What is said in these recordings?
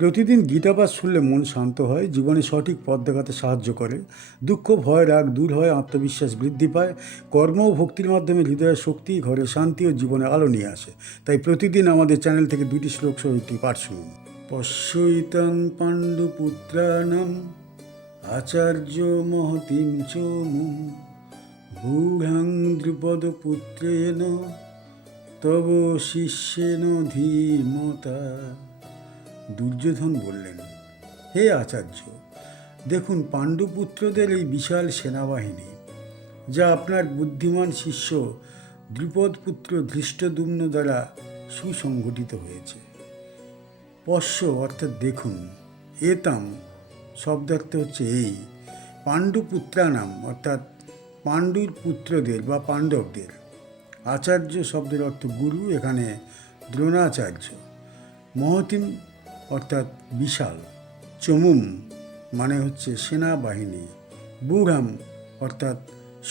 প্রতিদিন গীতাপাঠ শুনলে মন শান্ত হয়, জীবনে সঠিক পথ দেখাতে সাহায্য করে, দুঃখ ভয় রাগ দূর হয়, আত্মবিশ্বাস বৃদ্ধি পায়, কর্ম ও ভক্তির মাধ্যমে হৃদয়ের শক্তি, ঘরে শান্তি ও জীবনে আলো নিয়ে আসে। তাই প্রতিদিন আমাদের চ্যানেল থেকে 2টি শ্লোক সহ একটি পাঠ শুনুন। পশ্যৈতাং পাণ্ডুপুত্রাণাম আচার্য মহতিম চ মুম গূঢ়াং দ্রুপদপুত্রেণ তব শিষ্যেন ধীমতা। দুর্যোধন বললেন, হে আচার্য, দেখুন পাণ্ডুপুত্রদের এই বিশাল সেনাবাহিনী, যা আপনার বুদ্ধিমান শিষ্য দ্রুপদপুত্র ধৃষ্টদ্যুম্ন দ্বারা সুসংগঠিত হয়েছে। পশ্য অর্থাৎ দেখুন, এতাম শব্দার্থ হচ্ছে এই, পাণ্ডুপুত্রানাম অর্থাৎ পাণ্ডুর পুত্রদের বা পাণ্ডবদের, আচার্য শব্দের অর্থ গুরু, এখানে দ্রোণাচার্য, মহতিম অর্থাৎ বিশাল, চমুম মানে হচ্ছে সেনাবাহিনী, বুঢ়াম অর্থাৎ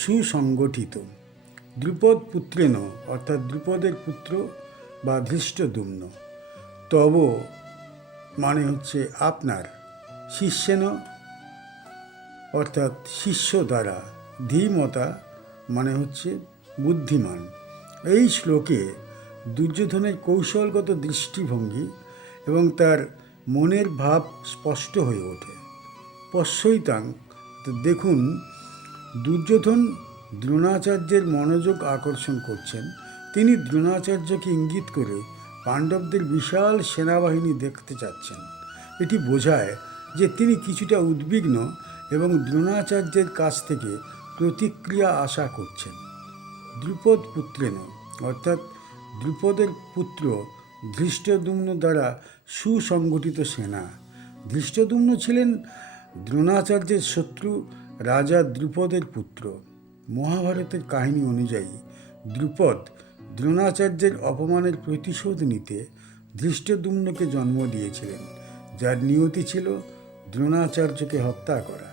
সুসংগঠিত, দ্রুপদ পুত্রেণ অর্থাৎ দ্রুপদের পুত্র বা ধৃষ্টদ্যুম্ন, তব মানে হচ্ছে আপনার, শিষ্যেন অর্থাৎ শিষ্য দ্বারা, ধীমতা মানে হচ্ছে বুদ্ধিমান। এই শ্লোকে দুর্যোধনের কৌশলগত দৃষ্টিভঙ্গি এবং তার মনের ভাব স্পষ্ট হয়ে ওঠে। পশ্যৈতাং দেখুন, দুর্যোধন দ্রোণাচার্যের মনোযোগ আকর্ষণ করছেন। তিনি দ্রোণাচার্যকে ইঙ্গিত করে পাণ্ডবদের বিশাল সেনাবাহিনী দেখতে চাচ্ছেন। এটি বোঝায় যে তিনি কিছুটা উদ্বিগ্ন এবং দ্রোণাচার্যের কাছ থেকে প্রতিক্রিয়া আশা করছেন। দ্রুপদ পুত্রেণ অর্থাৎ দ্রুপদের পুত্র ধৃষ্টদ্যুম্ন দ্বারা সুসংগঠিত সেনা। ধৃষ্টদ্যুম্ন ছিলেন দ্রোণাচার্যের শত্রু রাজা দ্রুপদের পুত্র। মহাভারতের কাহিনী অনুযায়ী দ্রুপদ দ্রোণাচার্যের অপমানের প্রতিশোধ নিতে ধৃষ্টদ্যুম্নকে জন্ম দিয়েছিলেন, যার নিয়তি ছিল দ্রোণাচার্যকে হত্যা করা।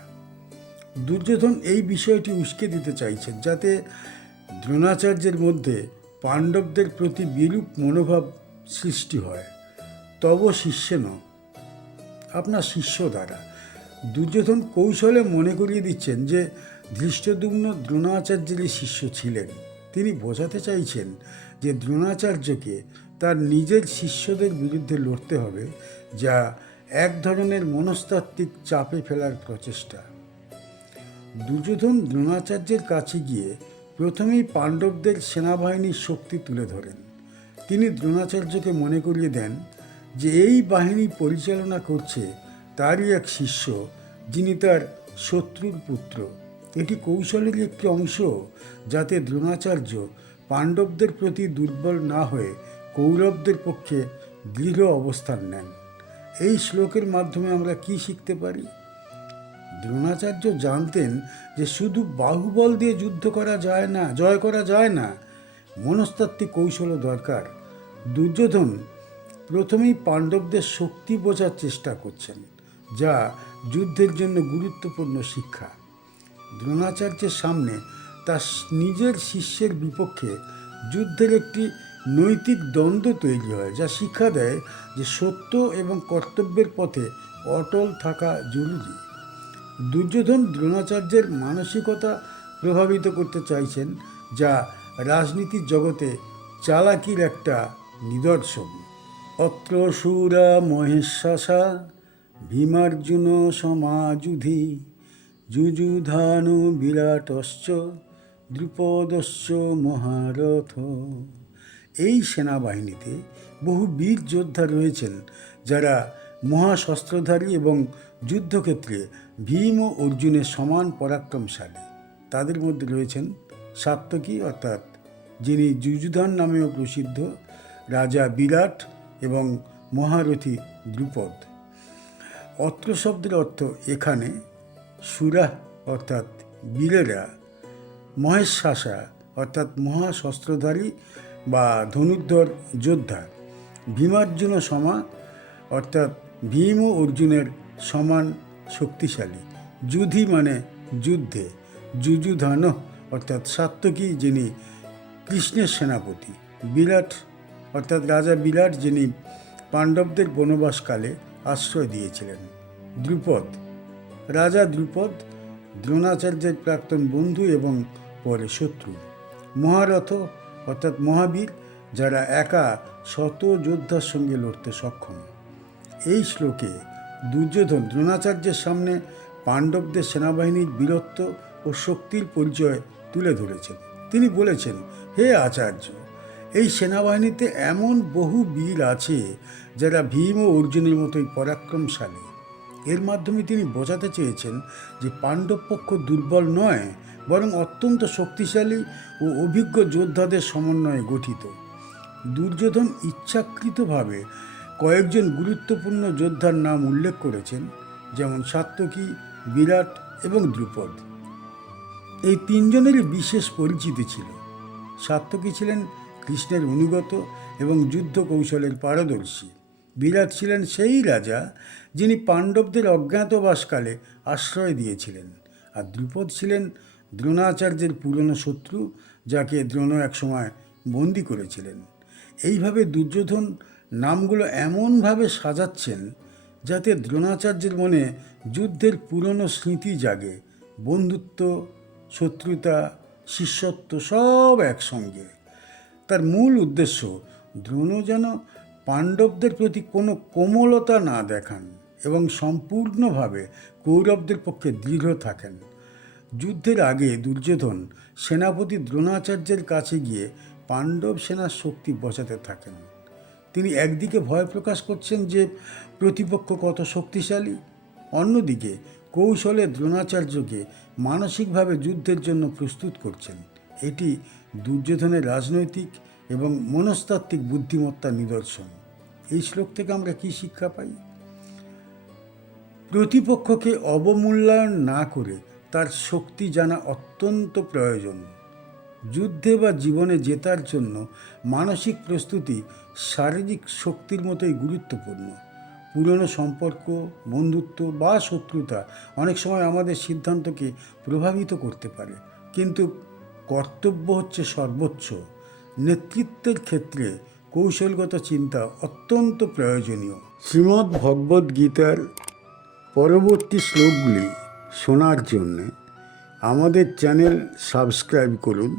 দুর্যোধন এই বিষয়টি উস্কে দিতে চাইছেন যাতে দ্রোণাচার্যের মধ্যে পাণ্ডবদের প্রতি বিরূপ মনোভাব সৃষ্টি হয়। তব শিষ্যেন আপনার শিষ্য দ্বারা। দুর্যোধন কৌশলে মনে করিয়ে দিচ্ছেন যে ধৃষ্টদ্যুম্ন দ্রোণাচার্যেরই শিষ্য ছিলেন। তিনি বোঝাতে চাইছেন যে দ্রোণাচার্যকে তার নিজের শিষ্যদের বিরুদ্ধে লড়তে হবে, যা এক ধরনের মনস্তাত্ত্বিক চাপে ফেলার প্রচেষ্টা। দুর্যোধন দ্রোণাচার্যের কাছে গিয়ে প্রথমেই পাণ্ডবদের সেনাবাহিনীর শক্তি তুলে ধরেন। তিনি দ্রোণাচার্যকে মনে করিয়ে দেন যে এই বাহিনী পরিচালনা করছে তারই এক শিষ্য, যিনি তার শত্রুর পুত্র। এটি কৌশলের একটি অংশ, যাতে দ্রোণাচার্য পাণ্ডবদের প্রতি দুর্বল না হয়ে কৌরবদের পক্ষে দৃঢ় অবস্থান নেন। এই শ্লোকের মাধ্যমে আমরা কি শিখতে পারি? দ্রোণাচার্য জানতেন যে শুধু বাহুবল দিয়ে যুদ্ধ করা যায় না, জয় করা যায় না, মনস্তাত্ত্বিক কৌশলও দরকার। দুর্যোধন প্রথমেই পাণ্ডবদের শক্তি বোঝার চেষ্টা করছেন, যা যুদ্ধের জন্য গুরুত্বপূর্ণ শিক্ষা। দ্রোণাচার্যের সামনে তার নিজের শিষ্যের বিপক্ষে যুদ্ধের একটি নৈতিক দ্বন্দ্ব তৈরি হয়, যা শিক্ষা দেয় যে সত্য এবং কর্তব্যের পথে অটল থাকা জরুরি। দুর্যোধন দ্রোণাচার্যের মানসিকতা প্রভাবিত করতে চাইছেন, যা রাজনীতির জগতে চালাকির একটা নিদর্শন। অত্র সুরা মহেশাসা ভীমার্জুন সমাযুধি যুযুধান বিরাটশ্চ দ্রুপদশ্চ মহারথ। এই সেনাবাহিনীতে বহু বীর যোদ্ধা রয়েছেন, যারা মহাশস্ত্রধারী এবং যুদ্ধক্ষেত্রে ভীম ও অর্জুনের সমান পরাক্রমশালী। তাদের মধ্যে রয়েছেন সাত্যকী অর্থাৎ যিনি যুযুধান নামেও প্রসিদ্ধ, রাজা বিরাট এবং মহারথী দ্রুপদ। অত্র শব্দের অর্থ এখানে, সুরা অর্থাৎ বীরেরা, মহেশাসা অর্থাৎ মহাশস্ত্রধারী বা ধনুর্ধর যোদ্ধা, ভীমার্জুন সমা অর্থাৎ ভীম ও অর্জুনের সমান শক্তিশালী, যুধি মানে যুদ্ধে, যুযুধান অর্থাৎ সাত্যকী যিনি কৃষ্ণের সেনাপতি, বিরাট অর্থাৎ রাজা বিরাট যিনি পাণ্ডবদের বনবাসকালে আশ্রয় দিয়েছিলেন। দ্রুপদ, রাজা দ্রুপদ দ্রোণাচার্যের প্রাক্তন বন্ধু এবং পরে শত্রু। মহারথ অর্থাৎ মহাবীর, যারা একা শত যোদ্ধার সঙ্গে লড়তে সক্ষম। এই শ্লোকে দুর্যোধন দ্রোণাচার্যের সামনে পাণ্ডবদের সেনাবাহিনীর বীরত্ব ও শক্তির পরিচয় তুলে ধরেছেন। তিনি বলেছেন, হে আচার্য, এই সেনাবাহিনীতে এমন বহু বীর আছে যারা ভীম ও অর্জুনের মতোই পরাক্রমশালী। এর মাধ্যমে তিনি বোঝাতে চেয়েছেন যে পাণ্ডব পক্ষ দুর্বল নয়, বরং অত্যন্ত শক্তিশালী ও অভিজ্ঞ যোদ্ধাদের সমন্বয়ে গঠিত। দুর্যোধন ইচ্ছাকৃতভাবে কয়েকজন গুরুত্বপূর্ণ যোদ্ধার নাম উল্লেখ করেছেন, যেমন সাত্যকী, বিরাট এবং দ্রুপদ। এই তিনজনেরই বিশেষ পরিচিতি ছিল। সাত্যকী ছিলেন কৃষ্ণের অনুগত এবং যুদ্ধ কৌশলের পারদর্শী। বিরাট ছিলেন সেই রাজা যিনি পাণ্ডবদের অজ্ঞাতবাসকালে আশ্রয় দিয়েছিলেন। আর দ্রুপদ ছিলেন দ্রোণাচার্যের পুরনো শত্রু, যাকে দ্রোণ একসময় বন্দি করেছিলেন। এইভাবে দুর্যোধন নামগুলো এমনভাবে সাজাচ্ছেন যাতে দ্রোণাচার্যের মনে যুদ্ধের পুরনো স্মৃতি জাগে। বন্ধুত্ব, শত্রুতা, শিষ্যত্ব সব একসঙ্গে। তার মূল উদ্দেশ্য দ্রোণ যেন পাণ্ডবদের প্রতি কোনো কোমলতা না দেখান এবং সম্পূর্ণভাবে কৌরবদের পক্ষে দৃঢ় থাকেন। যুদ্ধের আগে দুর্যোধন সেনাপতি দ্রোণাচার্যের কাছে গিয়ে পাণ্ডব সেনার শক্তি বোঝাতে থাকেন। তিনি একদিকে ভয় প্রকাশ করছেন যে প্রতিপক্ষ কত শক্তিশালী, অন্যদিকে কৌশলে দ্রোণাচার্যকে মানসিকভাবে যুদ্ধের জন্য প্রস্তুত করছেন। এটি দুর্যোধনের রাজনৈতিক এবং মনস্তাত্ত্বিক বুদ্ধিমত্তার নিদর্শন। এই শ্লোক থেকে আমরা কি শিক্ষা পাই? প্রতিপক্ষকে অবমূল্যায়ন না করে তার শক্তি জানা অত্যন্ত প্রয়োজন। যুদ্ধে বা জীবনে জেতার জন্য মানসিক প্রস্তুতি শারীরিক শক্তির মতোই গুরুত্বপূর্ণ। পুরনো সম্পর্ক, বন্ধুত্ব বা শত্রুতা অনেক সময় আমাদের সিদ্ধান্তকে প্রভাবিত করতে পারে, কিন্তু কর্তব্য হচ্ছে সর্বোচ্চ। নেতৃত্বের ক্ষেত্রে কৌশলগত চিন্তা অত্যন্ত প্রয়োজনীয়। শ্রীমদ্ ভগবদ গীতার পরবর্তী শ্লোকগুলি শোনার জন্যে আমাদের চ্যানেল সাবস্ক্রাইব করুন।